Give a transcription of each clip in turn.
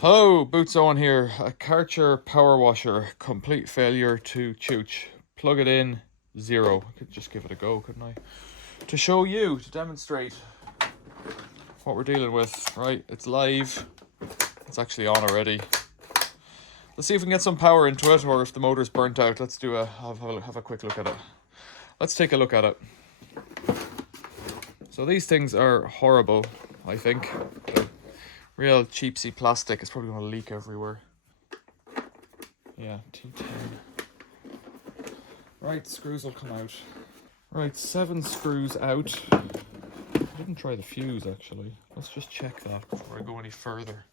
Hello, Boots Owen here. A Karcher power washer, complete failure to chooch. Plug it in, zero. I could just give it a go, couldn't I? To show you, to demonstrate what we're dealing with. Right, it's live. It's actually on already. Let's see if we can get some power into it, or if the motor's burnt out. Let's do have a quick look at it. Let's take a look at it. So these things are horrible, I think. Real cheapsy plastic. It's probably going to leak everywhere. Yeah, T10. Right, screws will come out. Right, 7 screws out. I didn't try the fuse actually. Let's just check that before I go any further.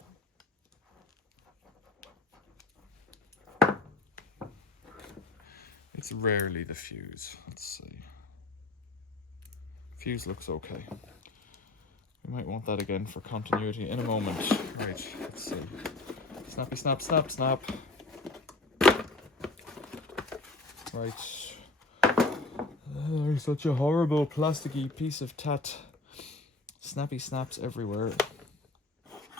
It's rarely the fuse. Let's see. Fuse looks okay. We might want that again for continuity in a moment. Right, let's see. Snappy snap, snap, snap. Right. There's such a horrible plasticky piece of tat. Snappy snaps everywhere.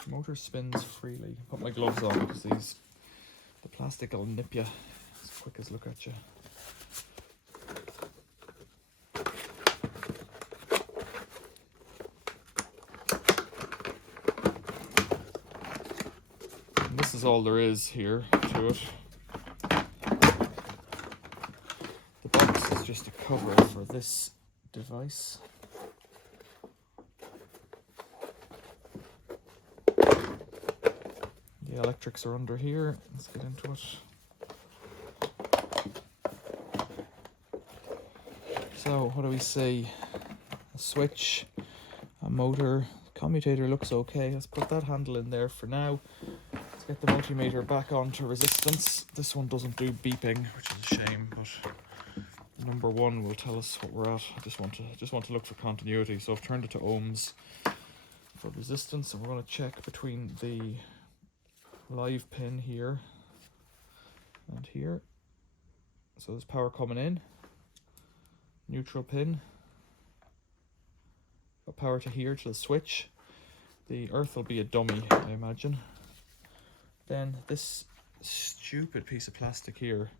Motor spins freely. Put my gloves on because the plastic will nip you as quick as look at you. And this is all there is here to it. The box is just a cover for this device. The electrics are under here. Let's get into it. So, what do we see? A switch, a motor, commutator looks okay. Let's put that handle in there for now. Let's get the multimeter back onto resistance. This one doesn't do beeping, which is a shame, but number 1 will tell us what we're at. I just want to look for continuity. So I've turned it to ohms for resistance, and we're going to check between the live pin here and here. So there's power coming in. Neutral pin. Got power to here, to the switch. The earth will be a dummy, I imagine. Then this stupid piece of plastic here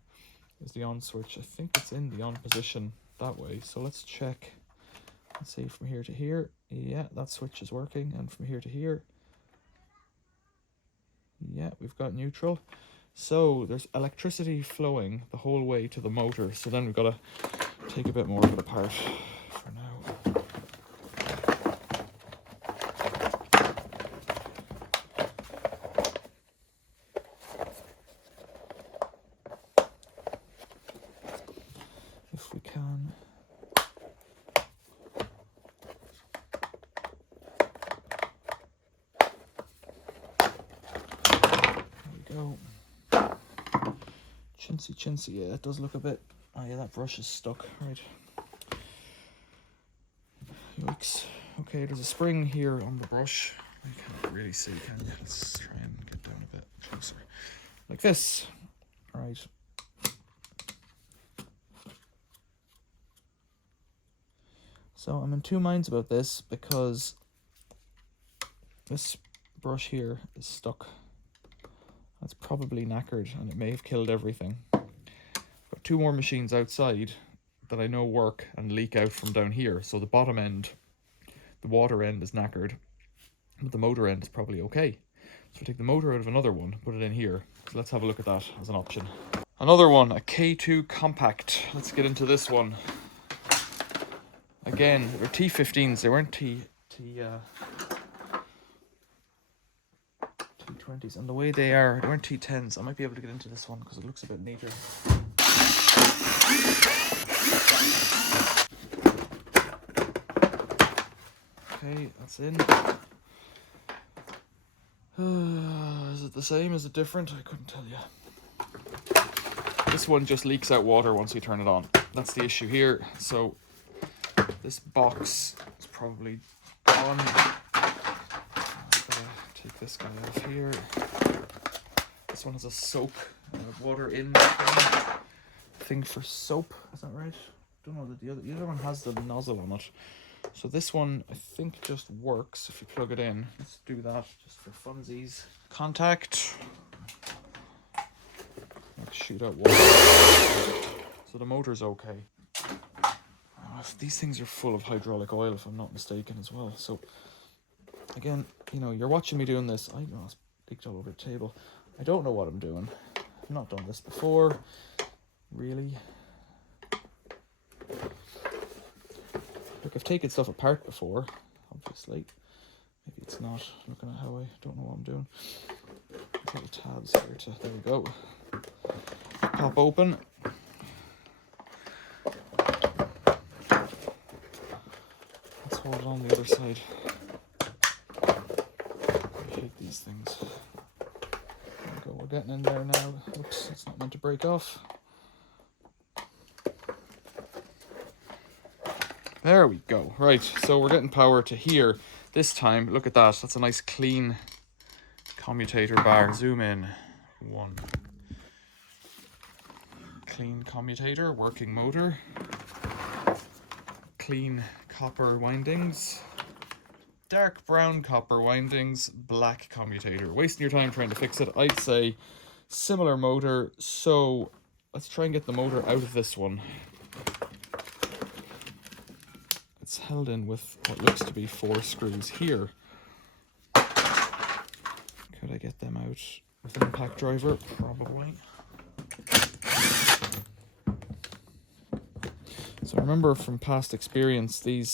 is the on switch. I think it's in the on position that way. So let's check. Let's see, from here to here. Yeah, that switch is working. And from here to here. Yeah, we've got neutral. So there's electricity flowing the whole way to the motor. So then we've got to take a bit more of it apart for now. If we can. Go. Chintzy, yeah, it does look a bit. Oh yeah, that brush is stuck, right. Yikes. Okay, there's a spring here on the brush. You can't really see, can you? Let's try and get down a bit closer. Like this. Right. So I'm in two minds about this because this brush here is stuck. That's probably knackered and it may have killed everything. Got 2 more machines outside that I know work and leak out from down here. So the bottom end, the water end, is knackered, but the motor end is probably okay. So we'll take the motor out of another one, put it in here. So let's have a look at that as an option. Another one, a K2 compact. Let's get into this one. Again, they're T15s, they weren't T20s, and the way they are, they weren't T10s. I might be able to get into this one because it looks a bit neater. Okay, that's in. Is it the same? Is it different? I couldn't tell you. This one just leaks out water once we turn it on. That's the issue here. So this box is probably gone. Take this guy off here. This one has a soap, water in thing for soap. Is that right? Don't know that the other one has the nozzle on it. So this one I think just works if you plug it in. Let's do that just for funsies. contact. Shoot out water. So the motor's okay. These things are full of hydraulic oil, if I'm not mistaken, as well. So again, you know, you're watching me doing this. I know it's leaked all over the table. I don't know what I'm doing. I've not done this before, really. Look, I've taken stuff apart before, obviously. Maybe it's not. Looking at how I don't know what I'm doing. Little tabs here to, there we go. Pop open. Let's hold it on the other side. I hate these things. There we go, we're getting in there now. Oops, it's not meant to break off. There we go. Right, so we're getting power to here. This time, look at that. That's a nice clean commutator bar. Zoom in. 1. Clean commutator, working motor. Clean copper windings. Dark brown copper windings, black commutator. Wasting your time trying to fix it. I'd say similar motor. So let's try and get the motor out of this one. It's held in with what looks to be 4 screws here. Could I get them out with an impact driver? Probably. So remember from past experience, the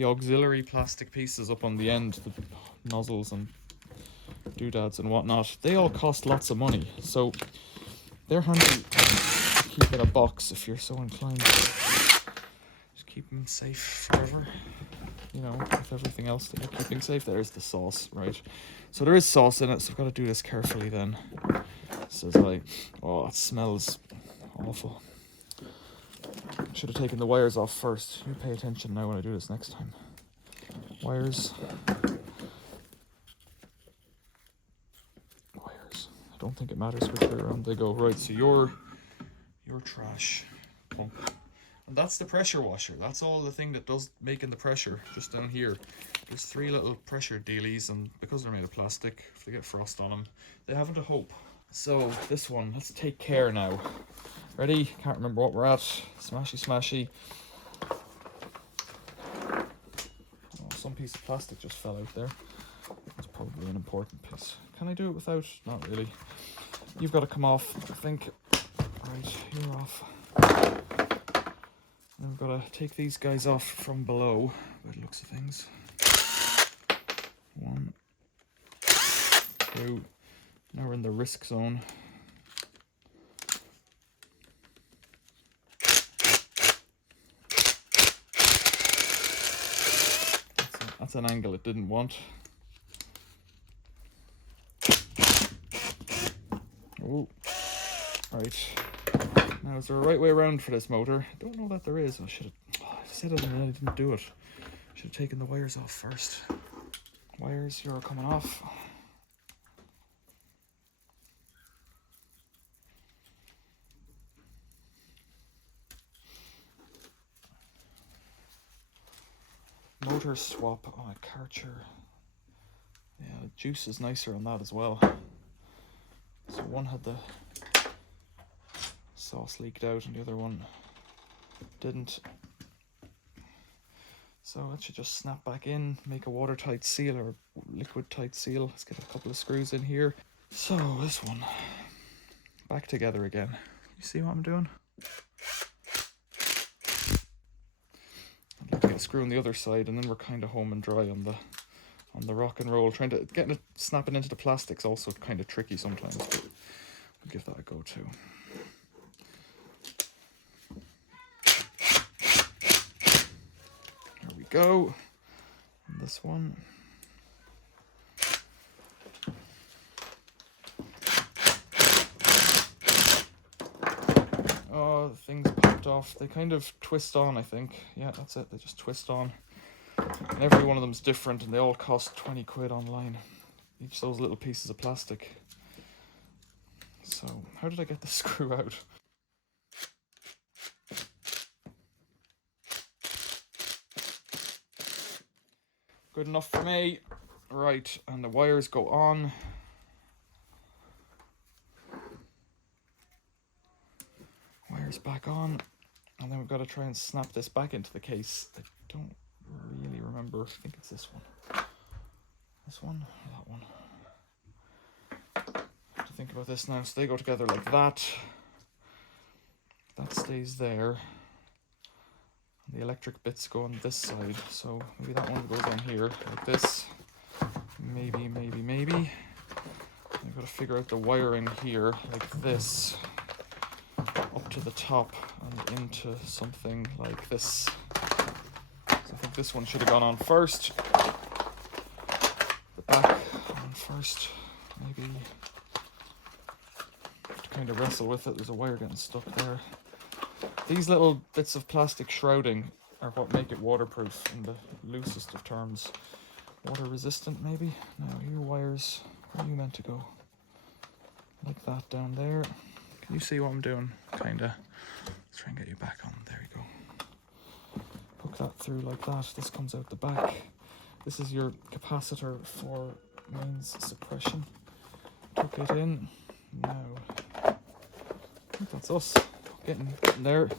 auxiliary plastic pieces up on the end, the nozzles and doodads and whatnot, they all cost lots of money. So they're handy to keep in a box if you're so inclined. Just keep them safe forever. You know, with everything else that you're keeping safe. There's the sauce, right? So there is sauce in it, so I've got to do this carefully then. Says oh, it smells awful. Should have taken the wires off first. You pay attention now when I do this next time. Wires. Wires. I don't think it matters which way around they go. Right, so your trash pump. And that's the pressure washer. That's all the thing that does making the pressure, just down here. There's 3 little pressure dealies, and because they're made of plastic, if they get frost on them, they haven't a hope. So this one, let's take care now. Ready? Can't remember what we're at. Smashy, smashy. Oh, some piece of plastic just fell out there. That's probably an important piece. Can I do it without? Not really. You've got to come off, I think. Right, you're off. And we've got to take these guys off from below, by the looks of things. 1, 2. Now we're in the risk zone. That's an angle it didn't want. Oh, right. Now, is there a right way around for this motor? I don't know that there is. I should have. Oh, I said it and then I didn't do it. Should have taken the wires off first. Wires, you're coming off. Motor swap on a Karcher. Yeah, the juice is nicer on that as well. So one had the sauce leaked out and the other one didn't. So that should just snap back in, make a watertight seal or liquid tight seal. Let's get a couple of screws in here. So this one, back together again. You see what I'm doing? I'd like to get a screw on the other side, and then we're kind of home and dry on the rock and roll. Getting it snapping into the plastic's also kind of tricky sometimes, but we'll give that a go too. There we go. And this one. Oh, the things popped off. They kind of twist on, I think. Yeah, that's it. They just twist on. And every one of them's different, and they all cost 20 quid online. Each of those little pieces of plastic. So, how did I get the screw out? Good enough for me. Right, and the wires go on. Wires back on. And then we've got to try and snap this back into the case. I don't really remember. I think it's this one. This one or that one? I have to think about this now. So they go together like that. That stays there. And the electric bits go on this side. So maybe that one goes on here like this. Maybe. I've got to figure out the wiring here like this. Up to the top and into something like this. So I think this one should have gone on first. The back on first, maybe. Have to kind of wrestle with it. There's a wire getting stuck there. These little bits of plastic shrouding are what make it waterproof in the loosest of terms. Water resistant, maybe. Now your wires, where are you meant to go? Like that down there. Can you see what I'm doing? Kinda. Let's try and get you back on. There you go. Hook that through like that. This comes out the back. This is your capacitor for mains suppression. Tuck it in. Now, I think that's us. Getting there.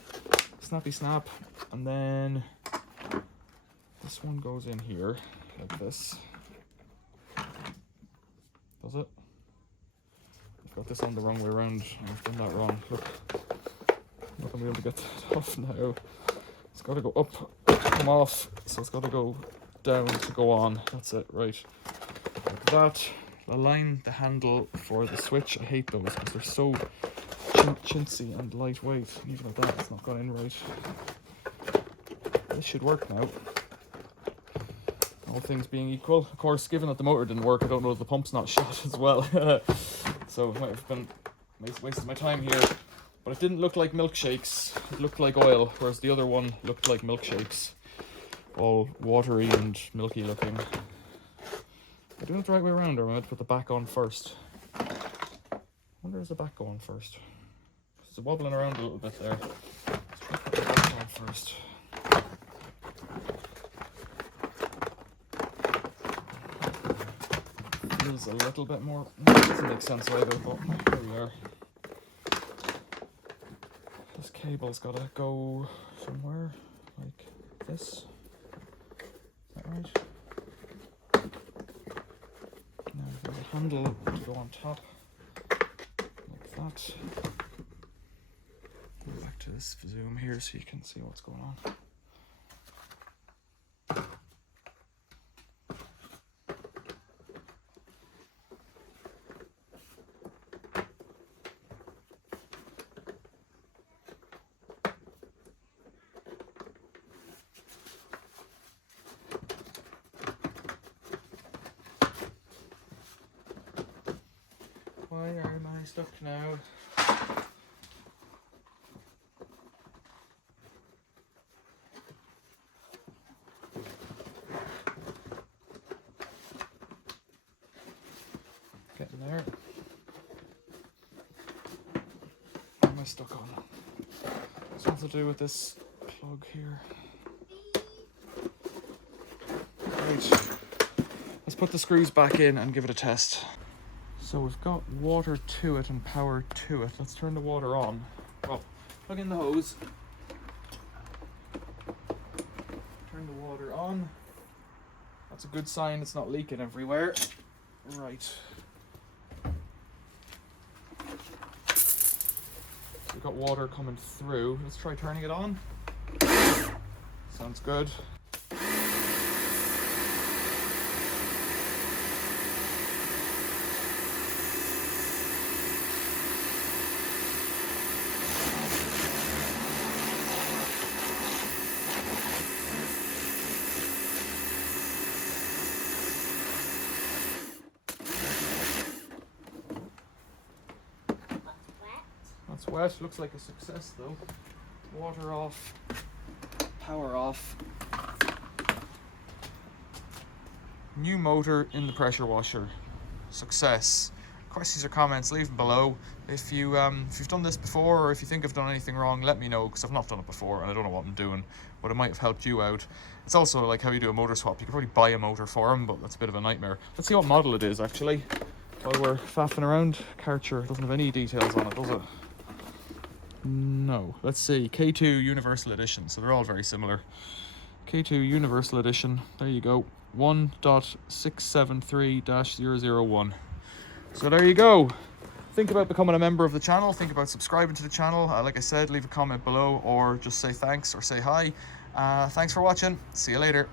Snappy snap. And then this one goes in here like this. Does it? Got this on the wrong way around. I've done that wrong. Look, I'm not gonna be able to get that off now. It's got to go up to come off, so it's got to go down to go on. That's it, right? Like that. Align the handle for the switch. I hate those because they're so chintzy and lightweight. Even at that, it's not gone in right. This should work now. All things being equal. Of course, given that the motor didn't work, I don't know if the pump's not shot as well. So I might have been wasting my time here. But it didn't look like milkshakes. It looked like oil, whereas the other one looked like milkshakes. All watery and milky looking. I'm doing it the right way around, or am I meant to put the back on first? I wonder is the back going first? It's wobbling around a little bit there. Let's try to put the back on first. Feels a little bit more. No, it doesn't make sense either, but here we are. This cable's gotta go somewhere like this. Is that right? Now there's a handle to go on top, like that. Go back to this zoom here so you can see what's going on. Why am I stuck now? Getting there. What am I stuck on? Something to do with this plug here. Right. Let's put the screws back in and give it a test. So we've got water to it and power to it. Let's turn the water on. Well, plug in the hose. Turn the water on. That's a good sign it's not leaking everywhere. Right. So we've got water coming through. Let's try turning it on. Sounds good. That's wet. Looks like a success though. Water off. Power off. New motor in the pressure washer. Success. questions or comments, leave them below. If you've done this before, or if you think I've done anything wrong, let me know, because I've not done it before and I don't know what I'm doing, but it might have helped you out. It's also like how you do a motor swap. You could probably buy a motor for them, but that's a bit of a nightmare. Let's see what model it is, actually, while we're faffing around. Karcher doesn't have any details on it, does it? No. Let's see. K2 Universal Edition. So they're all very similar. K2 Universal Edition. There you go. 1.673-001. So there you go. Think about becoming a member of the channel. Think about subscribing to the channel. Like I said, leave a comment below, or just say thanks or say hi. Thanks for watching. See you later.